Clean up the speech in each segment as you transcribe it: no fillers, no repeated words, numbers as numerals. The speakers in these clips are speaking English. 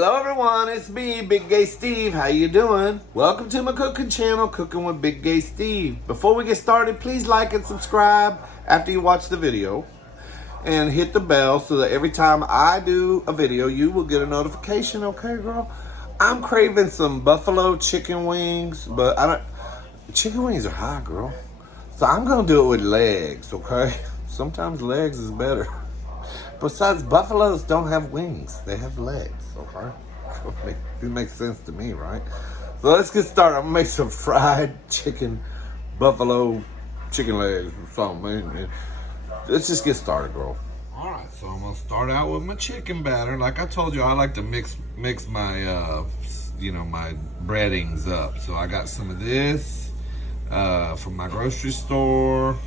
Hello everyone, it's me, Big Gay Steve. How you doing? Welcome to my cooking channel, Cooking with Big Gay Steve. Before we get started, please like and subscribe after you watch the video. And hit the bell so that every time I do a video, you will get a notification, okay girl? I'm craving some buffalo chicken wings, but chicken wings are hot, girl. So I'm gonna do it with legs, okay? Sometimes legs is better. Besides, buffaloes don't have wings. They have legs, okay? It makes sense to me, right? So let's get started. I'm gonna make some fried chicken, buffalo chicken legs or something, man. Let's just get started, girl. All right, so I'm gonna start out with my chicken batter. Like I told you, I like to mix my, my breadings up. So I got some of this from my grocery store.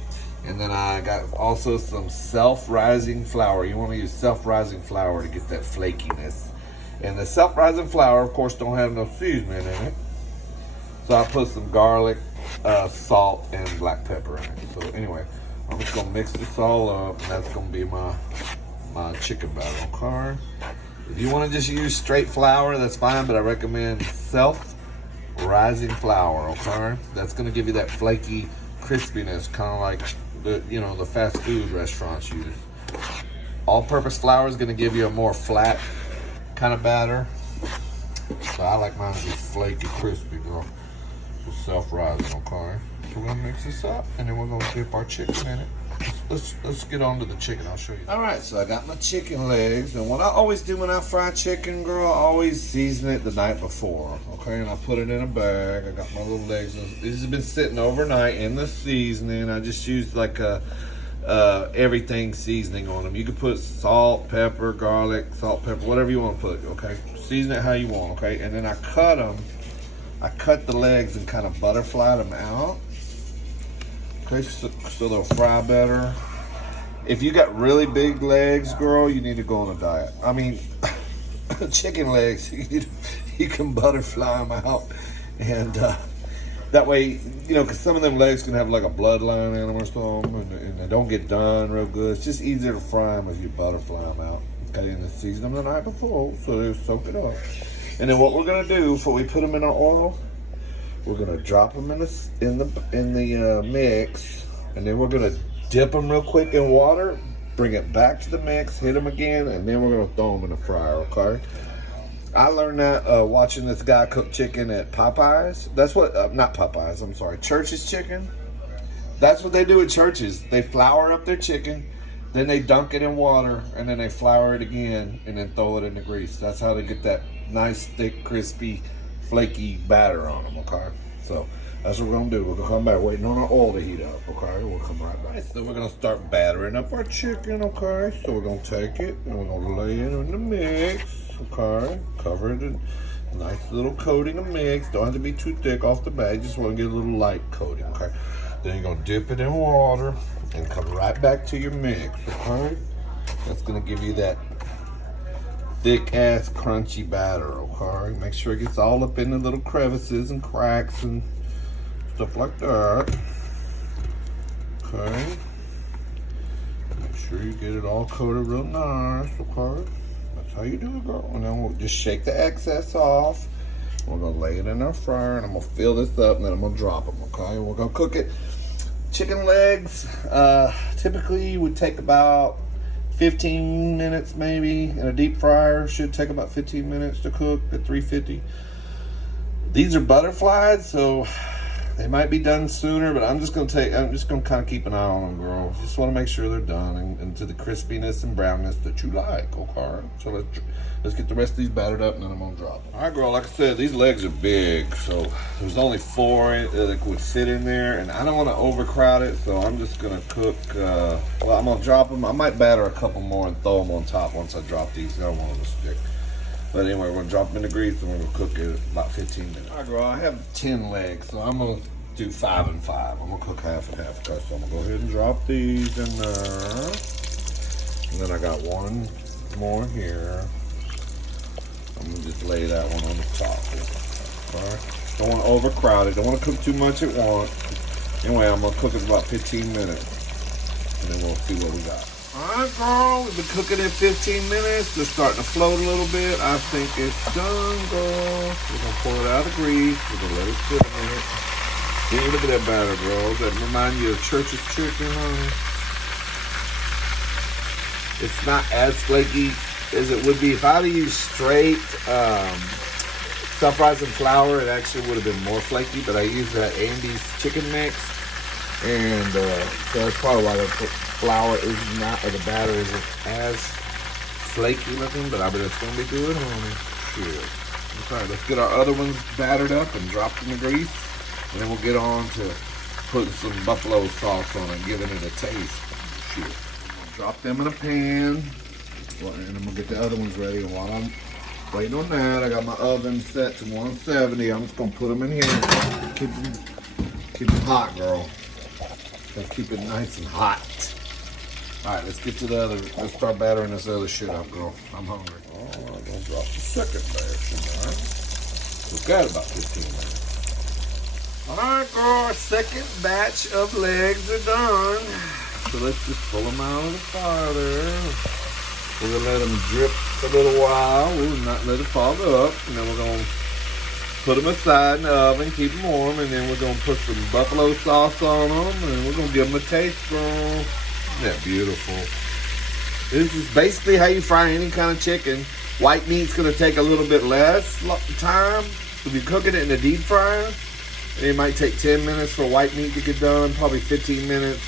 And then I got also some self-rising flour. You want to use self-rising flour to get that flakiness. And the self-rising flour, of course, don't have no seasoning in it. So I put some garlic, salt, and black pepper in it. So anyway, I'm just going to mix this all up. And that's going to be my chicken batter, okay? If you want to just use straight flour, that's fine. But I recommend self-rising flour, okay? That's going to give you that flaky crispiness, kind of like the fast food restaurants use. All-purpose flour is going to give you a more flat kind of batter. So I like mine to be flaky, crispy, girl. So self-rising, okay? So we're going to mix this up, and then we're going to dip our chicken in it. Let's get on to the chicken. I'll show you. All right, so I got my chicken legs, and what I always do when I fry chicken, girl, I always season it the night before, okay? And I put it in a bag. I got my little legs. This has been sitting overnight in the seasoning. I just used like a everything seasoning on them. You can put salt, pepper, garlic, salt, pepper, whatever you want to put, okay? Season it how you want, okay? And then I cut them. I cut the legs and kind of butterfly them out. Okay, so they'll fry better. If you got really big legs, girl, you need to go on a diet. I mean, chicken legs, you can butterfly them out. And that way, because some of them legs can have like a bloodline in them or something, and they don't get done real good. It's just easier to fry them if you butterfly them out. Okay, and then season them the night before, so they soak it up. And then what we're gonna do before we put them in our oil, we're gonna drop them in the mix, and then we're gonna dip them real quick in water, bring it back to the mix, hit them again, and then we're gonna throw them in the fryer. Okay. I learned that watching this guy cook chicken at Popeyes. That's what, not Popeyes. I'm sorry, Church's Chicken. That's what they do at Church's. They flour up their chicken, then they dunk it in water, and then they flour it again, and then throw it in the grease. That's how they get that nice, thick, crispy, flaky batter on them, okay? So that's what we're gonna do. We're gonna come back waiting on our oil to heat up, okay? We'll come right back. So we're gonna start battering up our chicken, okay? So we're gonna take it and we're gonna lay it in the mix, okay? Cover it in a nice little coating of mix. Don't have to be too thick off the bat. Just wanna get a little light coating, okay? Then you're gonna dip it in water and come right back to your mix, okay? That's gonna give you that thick ass crunchy batter, okay? Make sure it gets all up in the little crevices and cracks and stuff like that. Okay. Make sure you get it all coated real nice, okay? That's how you do it, girl. And then we'll just shake the excess off. We're gonna lay it in our fryer, and I'm gonna fill this up, and then I'm gonna drop them, okay? We're gonna cook it. Chicken legs typically would take about 15 minutes maybe. In a deep fryer should take about 15 minutes to cook at 350. These are butterflies, so they might be done sooner, but I'm just gonna kind of keep an eye on them, girl. Just want to make sure they're done and to the crispiness and brownness that you like, okay? So let's get the rest of these battered up, and then I'm gonna drop them. All right, girl, like I said, these legs are big, so there's only 4 that would fit in there, and I don't want to overcrowd it, so I'm just gonna cook, well, I'm gonna drop them. I might batter a couple more and throw them on top once I drop these. I don't want them to stick. But anyway, we're gonna drop them in the grease, and we're gonna cook it about 15 minutes. All right, girl, I have 10 legs, so I'm gonna do 5 and 5. I'm gonna cook half and half. Okay, so I'm gonna go ahead and drop these in there. And then I got one more here. I'm gonna just lay that one on the top. Okay. Don't want to overcrowd it. Don't want to cook too much at once. Anyway, I'm gonna cook it about 15 minutes, and then we'll see what we got. Alright, girl, we've been cooking it 15 minutes. They're starting to float a little bit. I think it's done, girl. We're gonna pull it out of the grease. We're gonna let it sit a minute. Yeah, look at that batter, girl. Does that remind you of Church's chicken, honey? It's not as flaky as it would be if I'd have used straight stuffed rice and flour. It actually would have been more flaky, but I used that Andy's chicken mix, and so that's probably why the flour is not, or the batter isn't as flaky looking. But I bet it's gonna be good, honey. Shit. Okay, let's get our other ones battered up and dropped in the grease, and then we'll get on to putting some buffalo sauce on it, giving it a taste. Shit. Drop them in a pan, and I'm gonna get the other ones ready. And while I'm waiting on that, I got my oven set to 170. I'm just gonna put them in here. Keep them hot, girl. Gotta keep it nice and hot. All right, let's get to the other. Let's start battering this other shit up, girl. I'm hungry. Oh, I'm gonna drop the second batch in there. We've got about 15 minutes. All right, girl. Our second batch of legs are done. So let's just pull them out of the fire there. We're gonna let them drip a little while. We'll not let it fog up. And then we're gonna put them aside in the oven, keep them warm, and then we're gonna put some buffalo sauce on them, and we're gonna give them a taste, girl. Isn't that beautiful? This is basically how you fry any kind of chicken. White meat's gonna take a little bit less time. If you're cooking it in a deep fryer, it might take 10 minutes for white meat to get done, probably 15 minutes.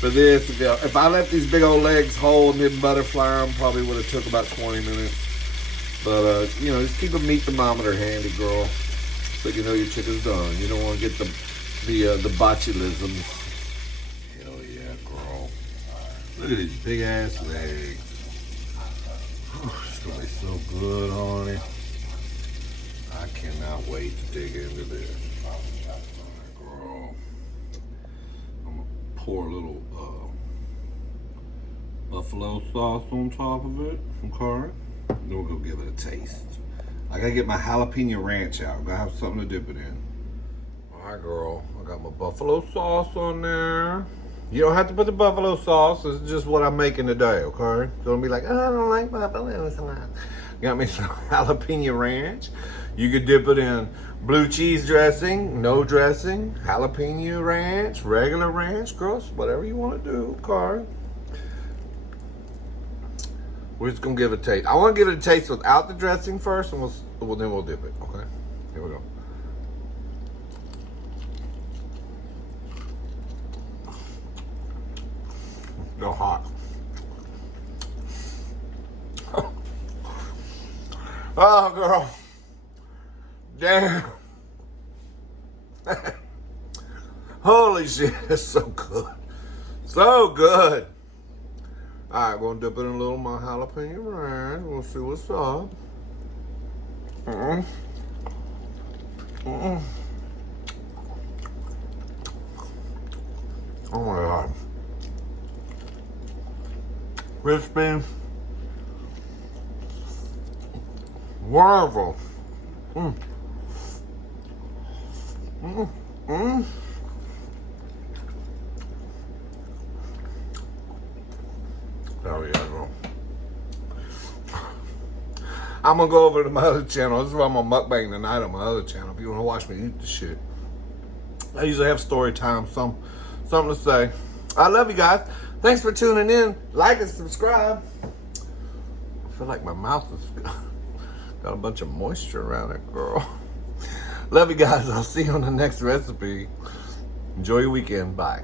For this, if I left these big old legs whole and didn't butterfly them, probably would have took about 20 minutes. But, you know, just keep a meat thermometer handy, girl, so you know your chicken's done. You don't want to get the botulism. Hell yeah, girl. Look at these big ass legs. It's going to be so good, honey. I cannot wait to dig into this. Girl. Pour a little buffalo sauce on top of it, okay? Then we'll go give it a taste. I gotta get my jalapeno ranch out. I'm gonna have something to dip it in. All right, girl. I got my buffalo sauce on there. You don't have to put the buffalo sauce. This is just what I'm making today, okay? Don't be like, oh, I don't like buffalo sauce. Got me some jalapeno ranch. You could dip it in blue cheese dressing, no dressing, jalapeno ranch, regular ranch, girls, whatever you want to do, okay? We're just gonna give it a taste. I want to give it a taste without the dressing first, and then we'll dip it, okay? Here we go. They're hot. Oh, girl. Damn. Holy shit, it's so good. So good. All right, we're gonna dip it in a little of my jalapeno ranch. We'll see what's up. Oh my God. Crispy. Wonderful. Oh yeah, girl. I'm gonna go over to my other channel. This is why I'm gonna mukbang tonight on my other channel. If you wanna watch me eat the shit, I usually have story time, something to say. I love you guys. Thanks for tuning in. Like and subscribe. I feel like my mouth has got a bunch of moisture around it, girl. Love you guys. I'll see you on the next recipe. Enjoy your weekend. Bye.